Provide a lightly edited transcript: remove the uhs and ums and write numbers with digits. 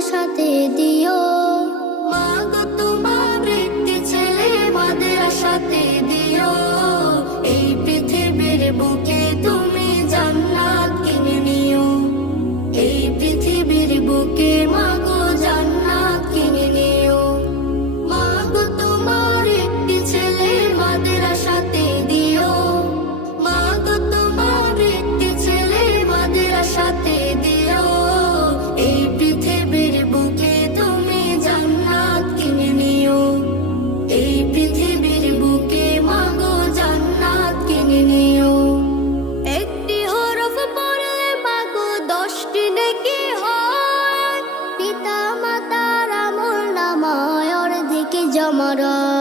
মাদ্রাসাতে দিও। মাগো তোমার একটি ছেলে মাদ্রাসাতে দিও। এই পৃথিবীর বুকে তুমি জান্নাত কিনে নিও। এই পৃথিবীর বুকে মাগো জান্নাত কিনে নিও। মাগো তোমার একটি ছেলে মাদ্রাসাতে দিও। মাগো তোমার একটি ছেলে মাদ্রাসাতে দিও। এই পৃথিবীর বুকে তুমি জান্নাত কিনে নিও। এই পৃথিবীর বুকে মাগো জান্নাত কিনে নিও। একটি হরফ পড়লে মাগো 10টি নেকি হয়। পিতা মাতার আমল নামায় অর্ধেক জমা রয়।